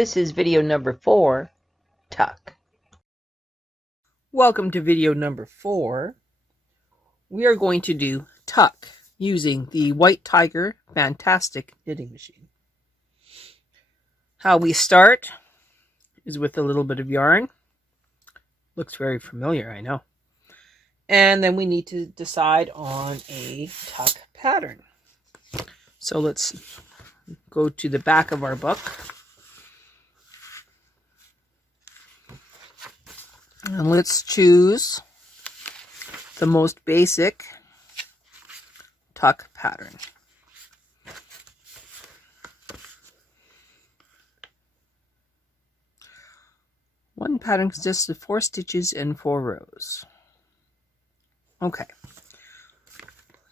This is video number 4, tuck. Welcome to video number 4. We are going to do tuck using the White Tiger Fantastic Knitting Machine. How we start is with a little bit of yarn. Looks very familiar, I know. And then we need to decide on a tuck pattern. So let's go to the back of our book. And let's choose the most basic tuck pattern. One pattern consists of 4 stitches and 4 rows. Okay,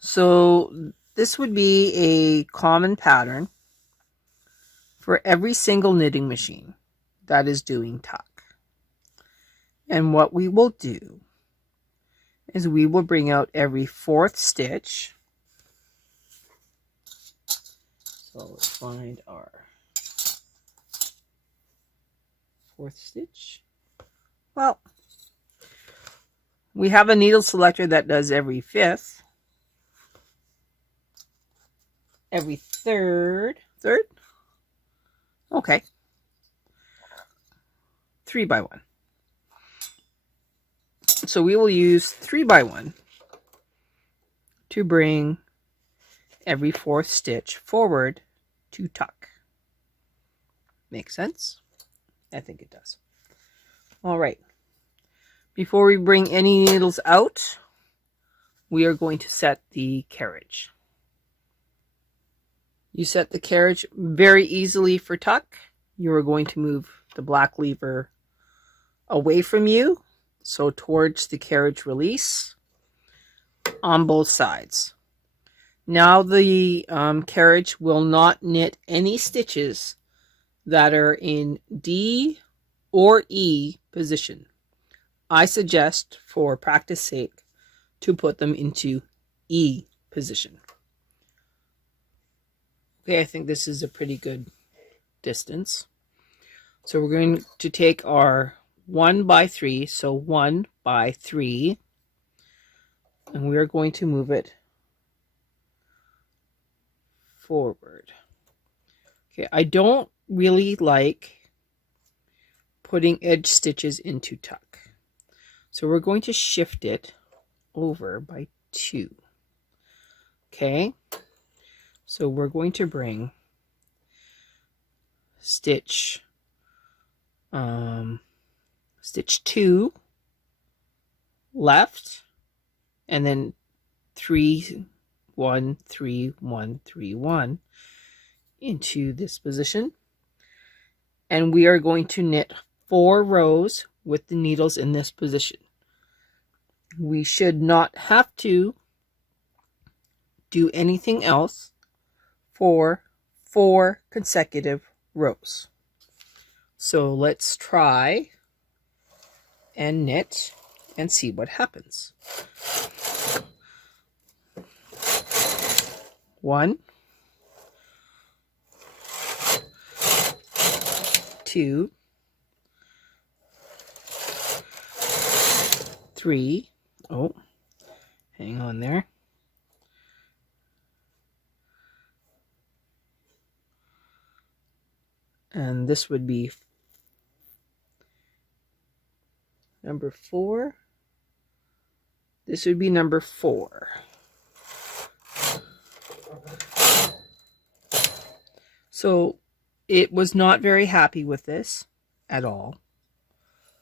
so this would be a common pattern for every single knitting machine that is doing tuck. And what we will do is we will bring out every 4th stitch. So let's find our 4th stitch. Well, we have a needle selector that does every 5th, every 3rd, okay, 3 by 1. So we will use 3 by 1 to bring every 4th stitch forward to tuck. Make sense? I think it does. All right. Before we bring any needles out, we are going to set the carriage. You set the carriage very easily for tuck. You are going to move the black lever away from you, so towards the carriage release on both sides. Now the carriage will not knit any stitches that are in D or E position. I suggest, for practice sake, to put them into E position. Okay, I think this is a pretty good distance. So we're going to take our 1 by 3, so 1 by 3, and we are going to move it forward. Okay, I don't really like putting edge stitches into tuck. So we're going to shift it over by 2. Okay, so we're going to bring stitch 2 left, and then 3 1 3 1 3 1 into this position, and we are going to knit 4 rows with the needles in this position. We should not have to do anything else for 4 consecutive rows. So let's try and knit and see what happens. 1, 2, 3. Oh, hang on there. And this would be number 4. This would be number 4. So it was not very happy with this at all.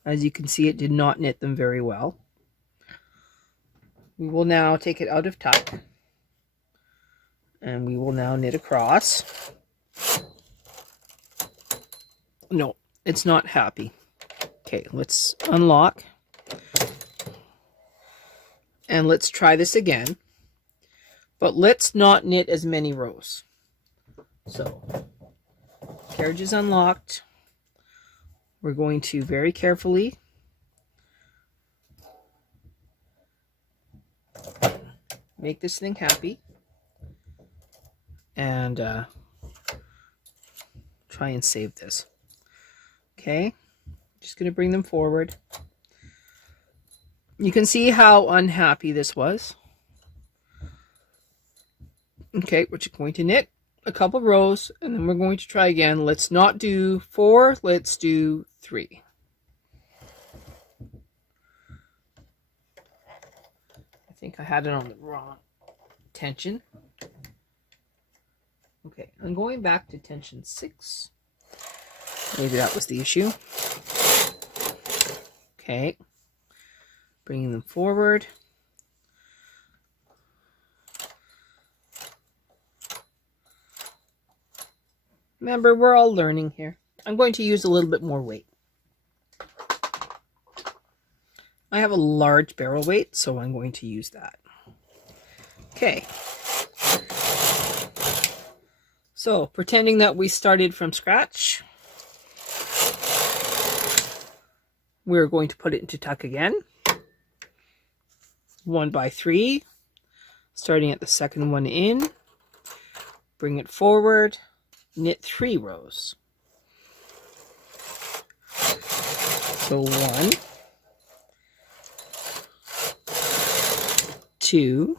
As you can see, it did not knit them very well. We will now take it out of tuck, and we will now knit across. No, it's not happy. Okay, let's unlock. And let's try this again. But let's not knit as many rows. So, carriage is unlocked. We're going to very carefully make this thing happy. And try and save this. Okay, just going to bring them forward. You can see how unhappy this was. Okay, we're just going to knit a couple rows and then we're going to try again. Let's not do 4, let's do 3. I think I had it on the wrong tension. Okay, I'm going back to tension 6. Maybe that was the issue. Okay, bringing them forward. Remember, we're all learning here. I'm going to use a little bit more weight. I have a large barrel weight, so I'm going to use that. Okay. So, pretending that we started from scratch, we're going to put it into tuck again. 1 by 3, starting at the second one in, bring it forward, knit 3 rows. So 1, 2,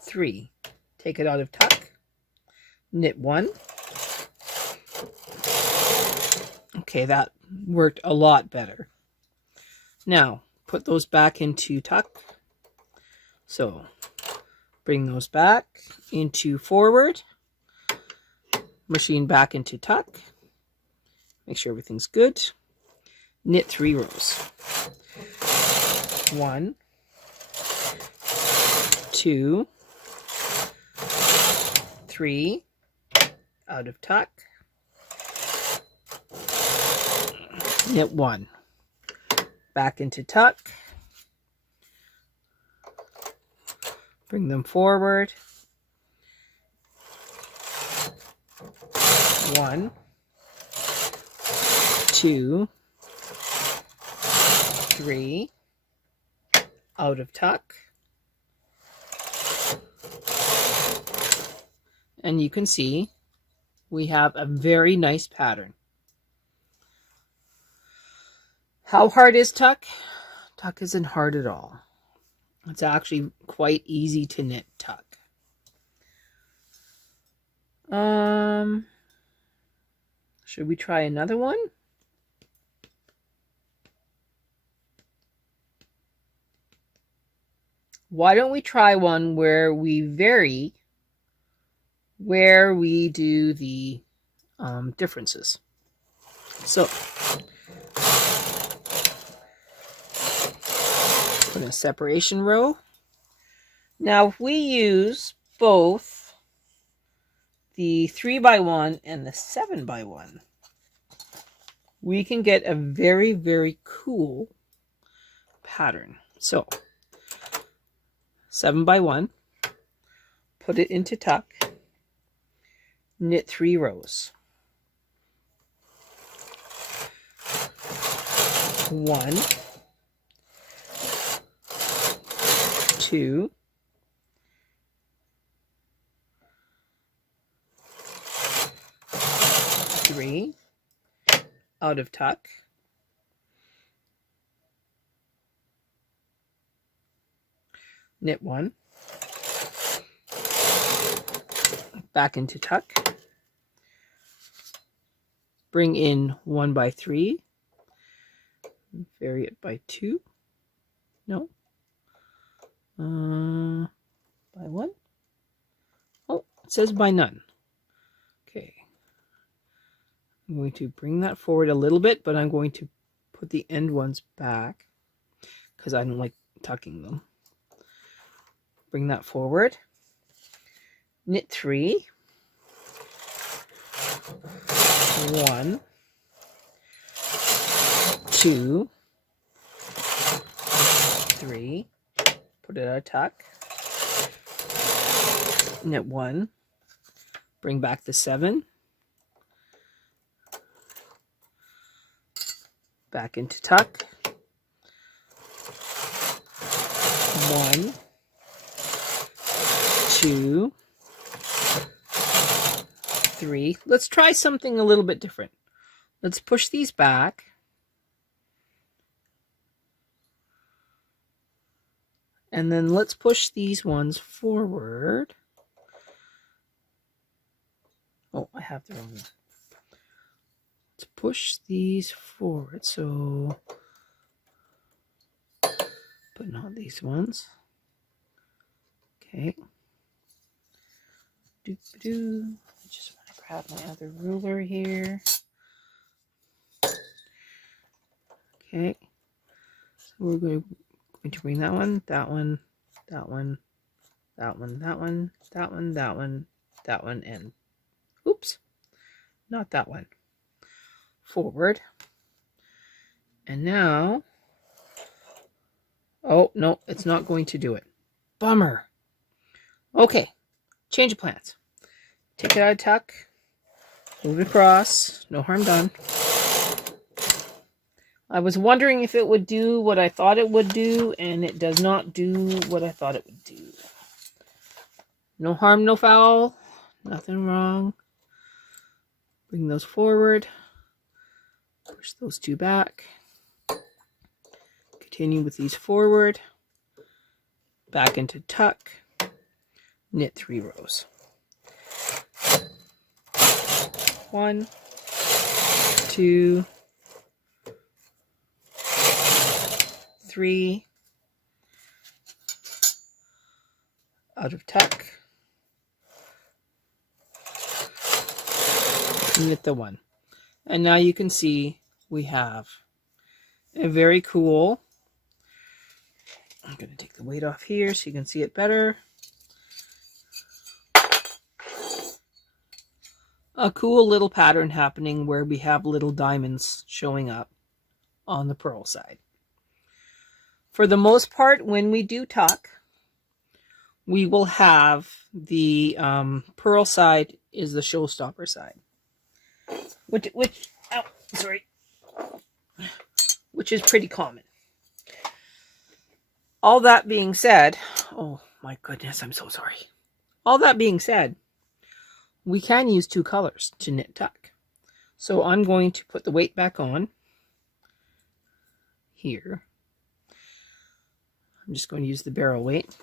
3. Take it out of tuck, knit 1. Okay, that worked a lot better. Now, put those back into tuck. So, bring those back into forward, machine back into tuck, make sure everything's good, knit 3 rows. 1, 2, 3, out of tuck, knit 1, back into tuck, bring them forward, 1, 2, 3, out of tuck, and you can see we have a very nice pattern. How hard is tuck? Tuck isn't hard at all. It's actually quite easy to knit tuck. Should we try another one? Why don't we try one where we vary where we do the differences? So, put in a separation row. Now, if we use both the 3 by 1 and the 7 by 1, we can get a very, very cool pattern. So, 7 by 1, put it into tuck, knit 3 rows. 1, 2, 3, out of tuck, knit 1, back into tuck, bring in 1 by 3, vary it by 2, no, by 1, oh, it says by none. Okay, I'm going to bring that forward a little bit, but I'm going to put the end ones back because I don't like tucking them. Bring that forward, knit 3, 1, 2, 3, put it out of tuck, knit 1, bring back the 7, back into tuck, 1, 2, 3, 3. Let's try something a little bit different. Let's push these back. And then let's push these ones forward. Oh, I have the wrong one. Let's push these forward. So, but not these ones. Okay. Doop-a-doo. I just want to grab my other ruler here. Okay. So we're going to bring that one, that one, that one, that one, that one, that one, that one, that one, and oops, not that one. Forward. And now, oh, no, it's not going to do it. Bummer. Okay, change of plans. Take it out of tuck, move it across, no harm done. I was wondering if it would do what I thought it would do, and it does not do what I thought it would do. No harm, no foul. Nothing wrong. Bring those forward. Push those two back. Continue with these forward. Back into tuck. Knit 3 rows. 1, 2, 3, out of tuck, knit the 1. And now you can see we have a very cool, I'm going to take the weight off here so you can see it better, a cool little pattern happening where we have little diamonds showing up on the purl side. For the most part, when we do tuck, we will have the purl side is the showstopper side, which is pretty common. All that being said, oh my goodness, I'm so sorry. All that being said, we can use 2 colors to knit tuck. So I'm going to put the weight back on here. I'm just going to use the barrel weight.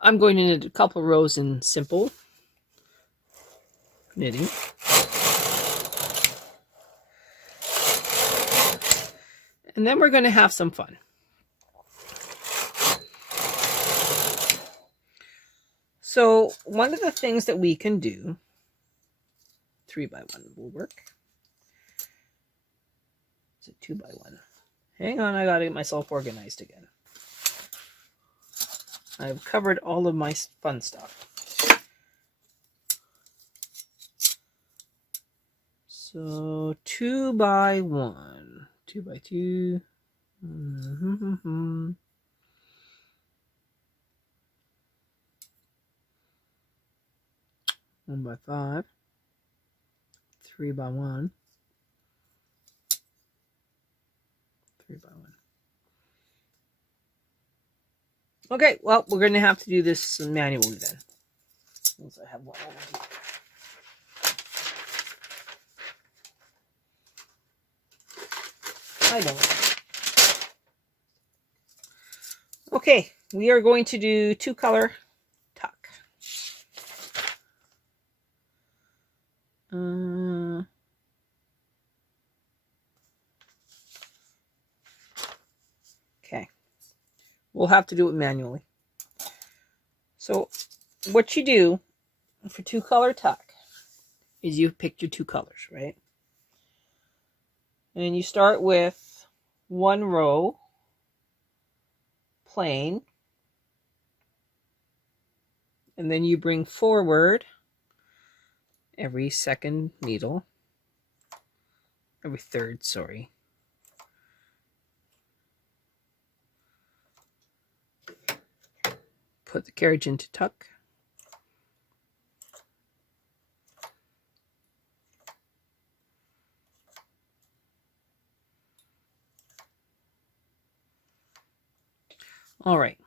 I'm going to knit a couple rows in simple knitting. And then we're going to have some fun. So one of the things that we can do, 3x1 will work. It's a 2x1. Hang on, I got to get myself organized again. I've covered all of my fun stuff. So 2x1, 2x2. 1x5, 3x1, 3x1. Okay, well, we're going to have to do this manually then. Since I have one over here. I don't. Okay, we are going to do 2 color tuck. Okay. We'll have to do it manually. So what you do for 2 color tuck is you pick your 2 colors, right? And you start with 1 row plain, and then you bring forward every second needle, every third, sorry. Put the carriage into tuck. All right.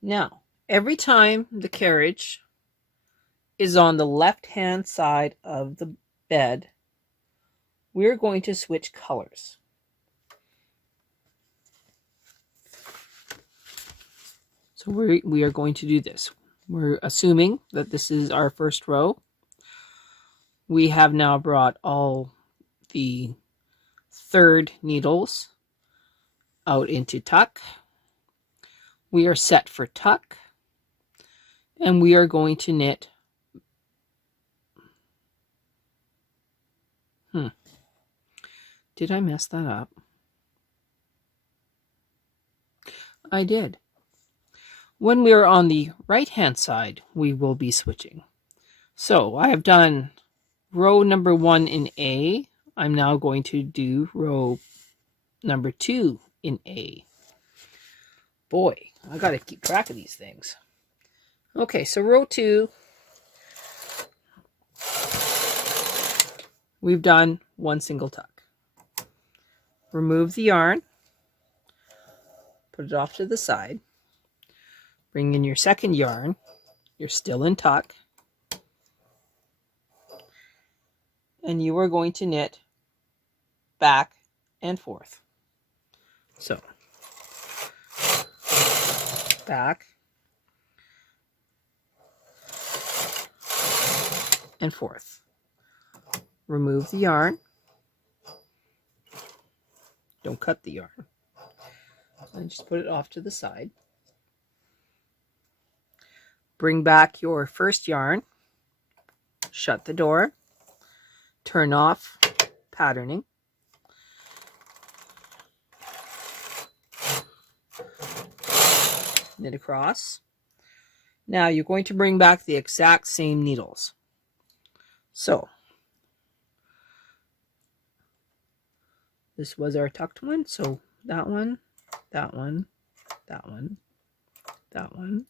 Now, every time the carriage is on the left hand side of the bed, we're going to switch colors. So we are going to do this. We're assuming that this is our first row. We have now brought all the third needles out into tuck. We are set for tuck, and we are going to knit Did I mess that up? I did. When we are on the right hand side, we will be switching. So I have done row number 1 in A. I'm now going to do row number 2 in A. Boy, I gotta keep track of these things. Okay, so row 2, we've done 1 single tuck. Remove the yarn, put it off to the side, bring in your second yarn, you're still in tuck, and you are going to knit back and forth. So, back and forth. Remove the yarn. Don't cut the yarn. And just put it off to the side. Bring back your first yarn. Shut the door. Turn off patterning. Knit across. Now you're going to bring back the exact same needles. So, this was our tucked one, so that one, that one, that one, that one.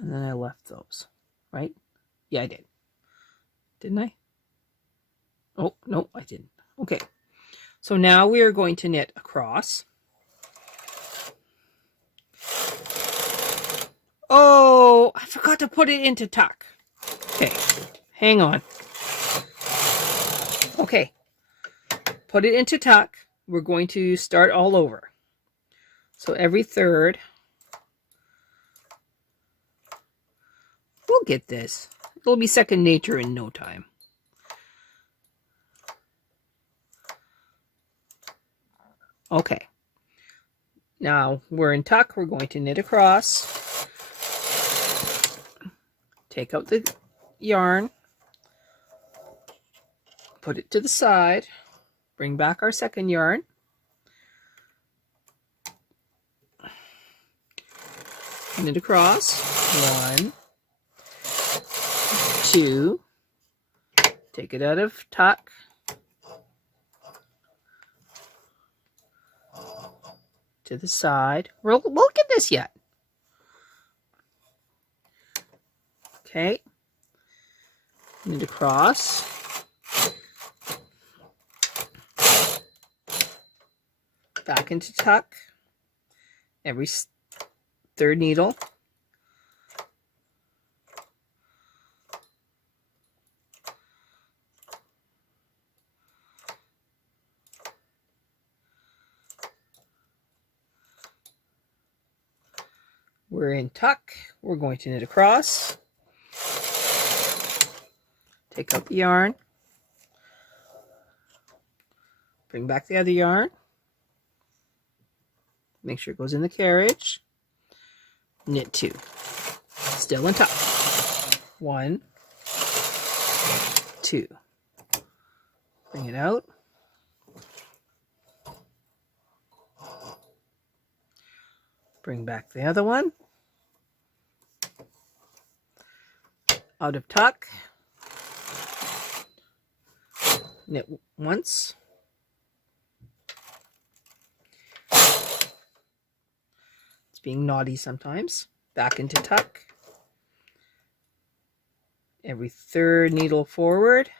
And then I left those, right? Yeah, I did. Didn't I? Oh, no, I didn't. Okay. So now we are going to knit across. Oh, I forgot to put it into tuck. Okay, hang on. Okay, put it into tuck. We're going to start all over. So every third, we'll get this. It'll be second nature in no time. Okay, now we're in tuck. We're going to knit across. Take out the yarn, put it to the side, bring back our second yarn, knit across, 1, 2, take it out of tuck, to the side. We'll get this yet. Okay, knit across, back into tuck, every third needle, we're in tuck, we're going to knit across, take out the yarn, bring back the other yarn, make sure it goes in the carriage, knit 2, still in tuck, 1, 2, bring it out, bring back the other one, out of tuck, knit once, it's being naughty sometimes, back into tuck, every third needle forward,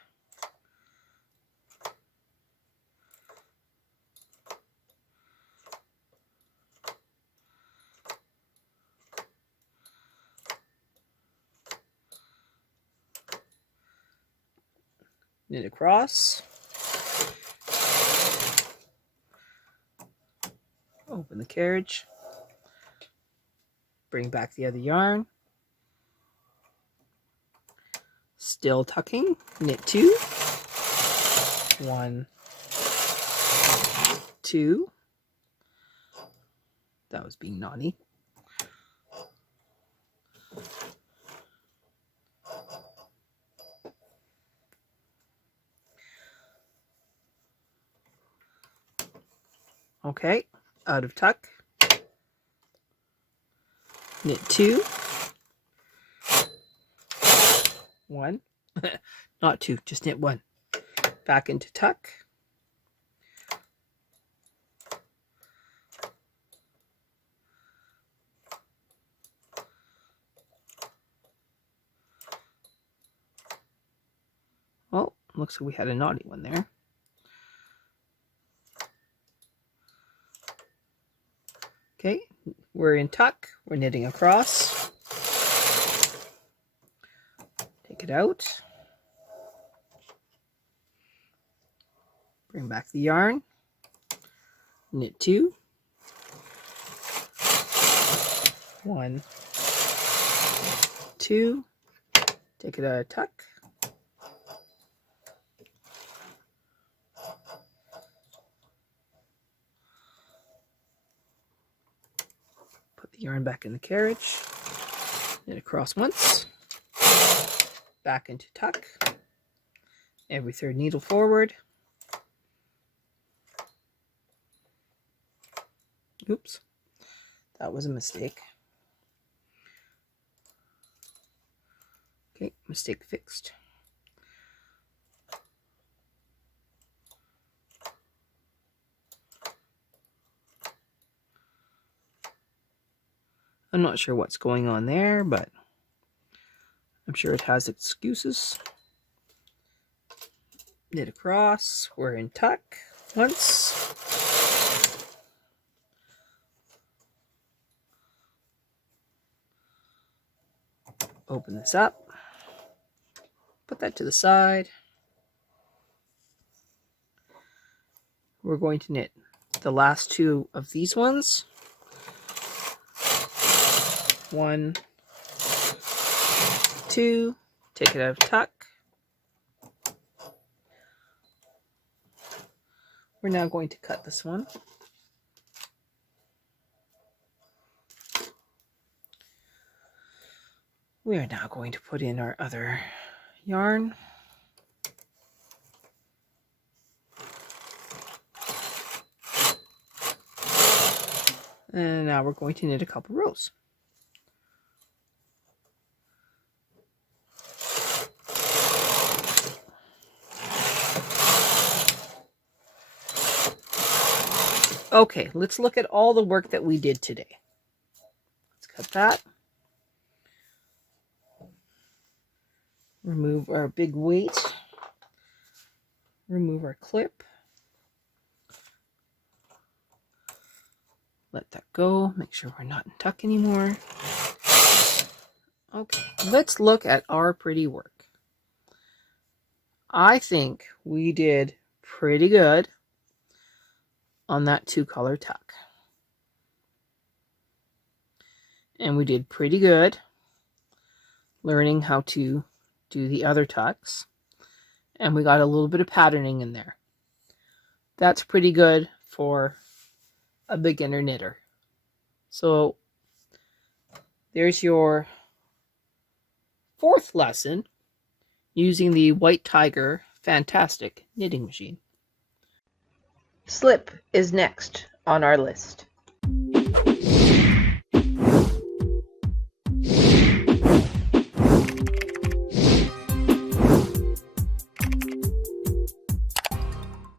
knit across, open the carriage, bring back the other yarn, still tucking, knit 2, 1, 2, that was being naughty, okay, out of tuck, knit 2, 1, not 2, just knit 1, back into tuck, well, looks like we had a naughty one there. Okay, we're in tuck, we're knitting across, take it out, bring back the yarn, knit 2, 1, 2, take it out of tuck, put the yarn back in the carriage, knit across once, back into tuck, every third needle forward, oops, that was a mistake. Okay, mistake fixed. I'm not sure what's going on there, but I'm sure it has excuses. Knit across, we're in tuck once. Open this up, put that to the side. We're going to knit the last 2 of these ones. 1, 2, take it out of tuck. We're now going to cut this one. We are now going to put in our other yarn. And now we're going to knit a couple rows. Okay, let's look at all the work that we did today. Let's cut that. Remove our big weight. Remove our clip. Let that go. Make sure we're not in tuck anymore. Okay, let's look at our pretty work. I think we did pretty good on that 2-color tuck. And we did pretty good learning how to do the other tucks. And we got a little bit of patterning in there. That's pretty good for a beginner knitter. So there's your 4th lesson using the White Tiger Fantastic Knitting Machine. Slip is next on our list.